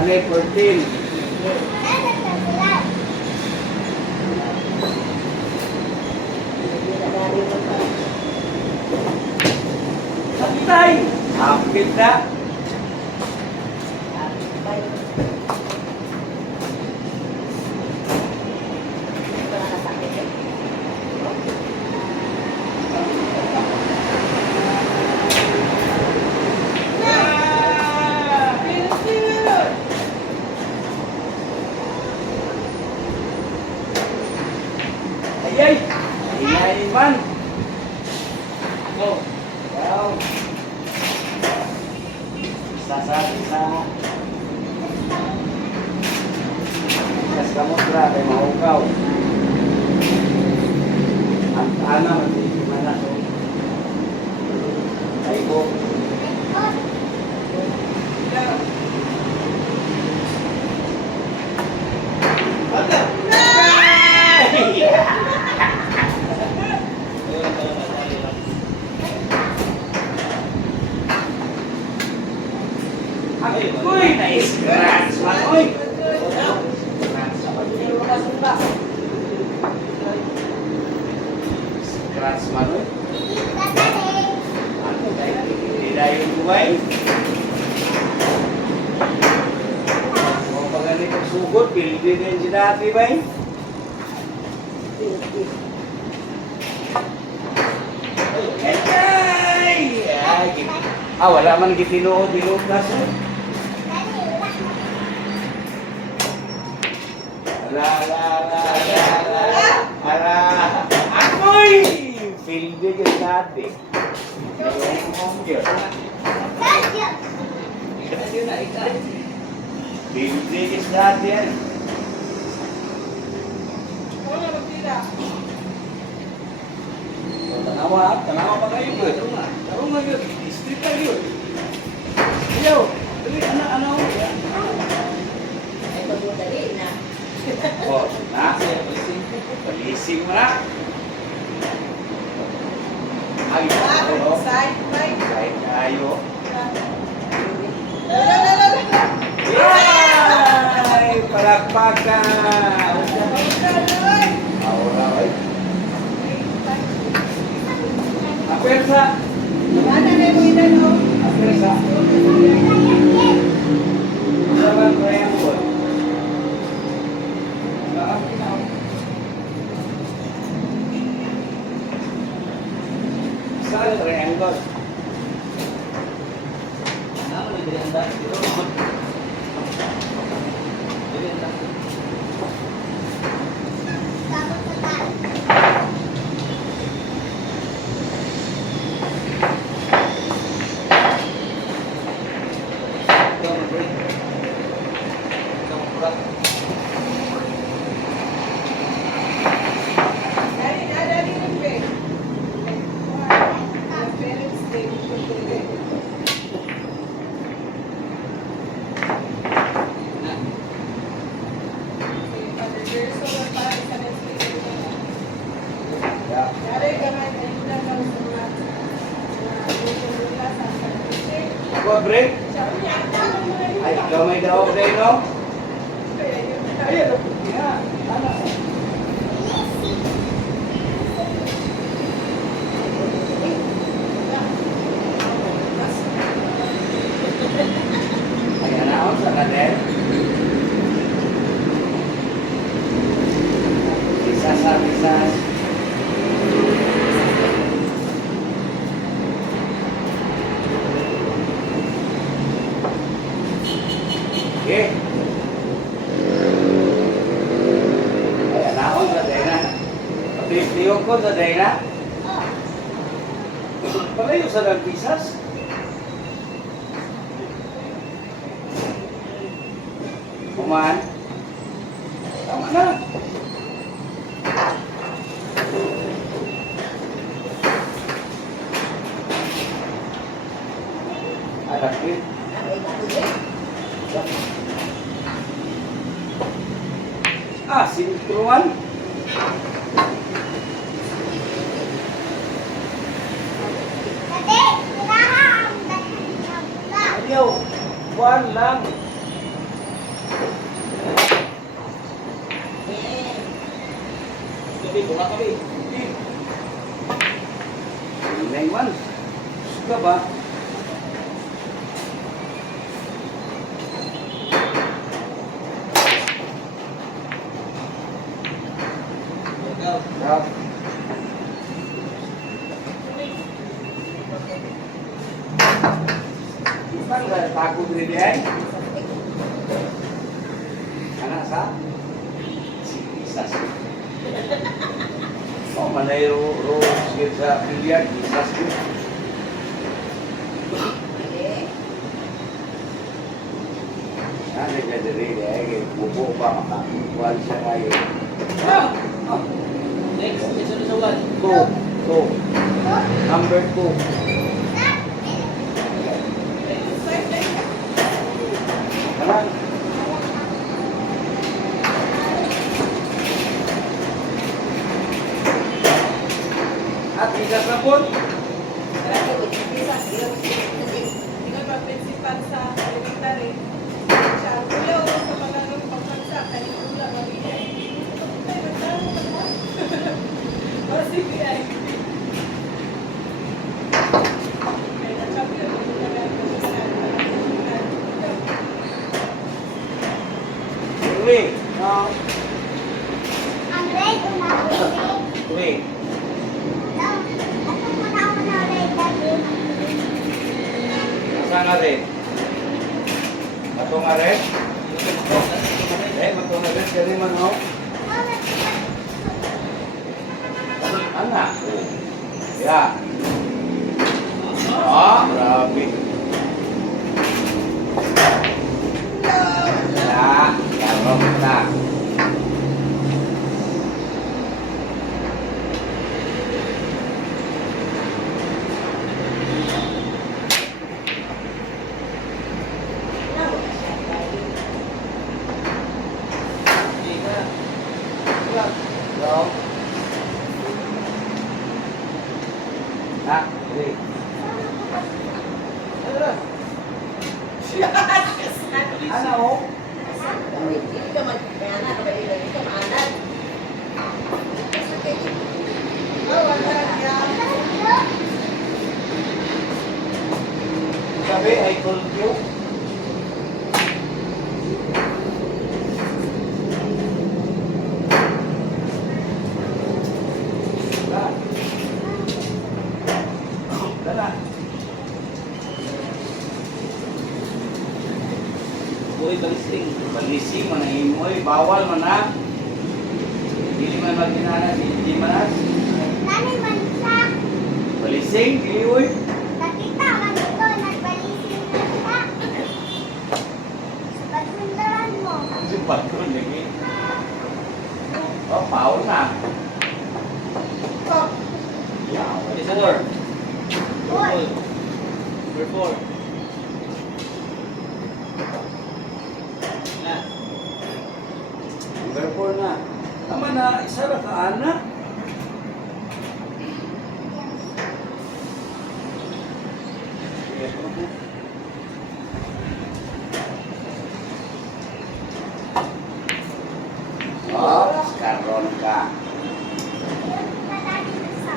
Alay, 14. Patay! Hapit na. Ayay! Ayay man! Go! Wow! Sasabi sa kas kamutra kay mahugaw. Ang ana magiging manaso. Ay ko. Uy, na-scratch man, uy! Scratch man, uy! Ano, hindi dahil buhay? Kung pagani pagsugod, pildi na yung dati ba eh? Wala man gitinuod, binugas eh. Akoy! Pildi ka dati. Pildi ka dati yan. Tanawa pa kayo ba? Tarong nga yun. Street tayo yun. Ayaw. Dali, ano? Ay, pagmudali na. Oh, na? Palising mo na. Ay, ano? Side, right. Kahit tayo. Ay, palakpakan! Aura, ay. Apersa! Mana na mo inano? Apersa! Saban triangle. Saan triangle? Ano may triangle? Ako, break? Ay, gamay daw ako kayo, no? Ayan, yeah. Ano? Ayan na ako sa kader. Bisas. Okay. Ayan na ako sa dena. Pag-liyok ko sa dena. Palayo sa nagpisas. Kumaan. Tama na. Anak ko. Sintruan. Ayaw. Buwan lang. Buka kami. Nine months. Suka ba? Ikaw. Sarap. Saan ka takot rin yan? Ano sa? Isas. Oh, manay sige sa billiard, isas ko. Ano ka diri eh, bubo pa makakuha siya kayo. Next, isa na sa one. Two. Number 2. Kanan. At bigas na po. Tingnan ba, principal sa elementary. Siya, kuya, sa pangalong pagpagsa, kanikula, mabigay. Ay, nagtaro ka ba? O, sige, ay. Ay, na-champion. Uwi. No. Ang red una Uwi. ako muna red dati. Saan nga rin? Ato nga rin? Ato nga rin. Kaya man ho. Anak. Ya. Ah, grabe. Ya, karong na. Hindi na. Yo. Nak, ini. Ano ho? Hindi ka mag-anak, hindi ka maanak. Wala yan. Sabi, I told you. Dala. Dala. Uy, balisting. Balising man ang imoy, bawal man na. Dili man magkinana, hindi man na. Nani man siya. Balising, dili uy. Nakita man ito, nagbalising na siya. Pagsundaran mo. Sumpah ko lagi. Oh, pao na. Yaw. Isa more. Uy. Number 4. Na. Number 4 na. Tama na, isa ra ka ana. Oh, karon ka. Madali na sa.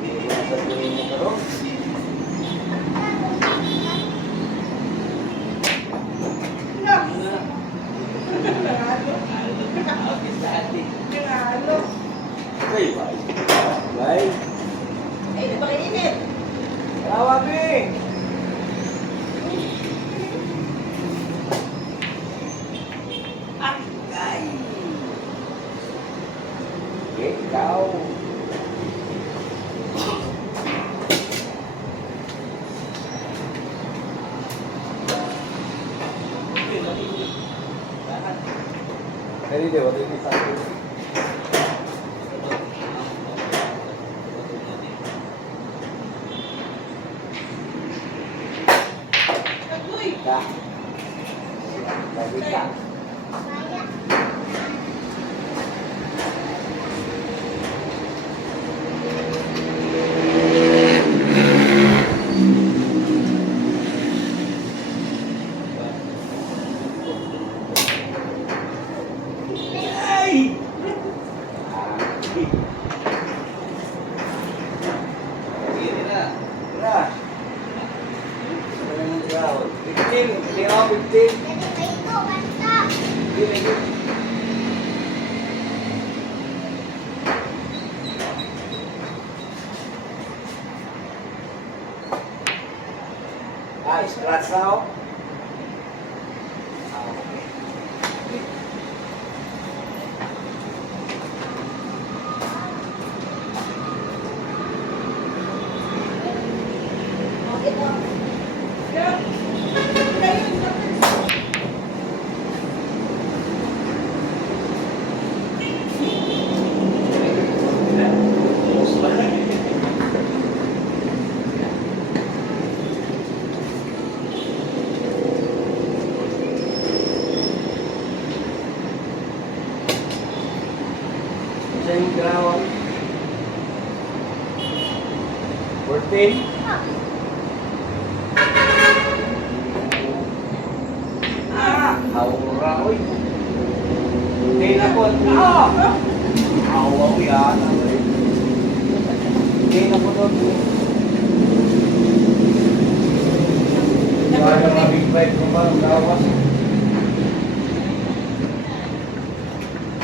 Hindi mo sabihin mo karon. Okay, sa atin. Ay, bye. Bye. Ay, di ba kainit? Tawag eh. Ay! Ikaw. Okay, malinis. Lahat. Kaya di ba, di sa akin. Agoy! Ka. Lagi ka. Maya. Ay! Hindi ako 15. Jadi pa ito, basta. Hindi, hindi. Ah, scratch na ako. Ah, okay. Yeah. Kayo, dapat. Siya yung ground. 14. Ah! Aura, oy. Hindi na po. Ah! Awa ko yan. Hindi na po doon. Kaya mga big bike ko ba? Lawas.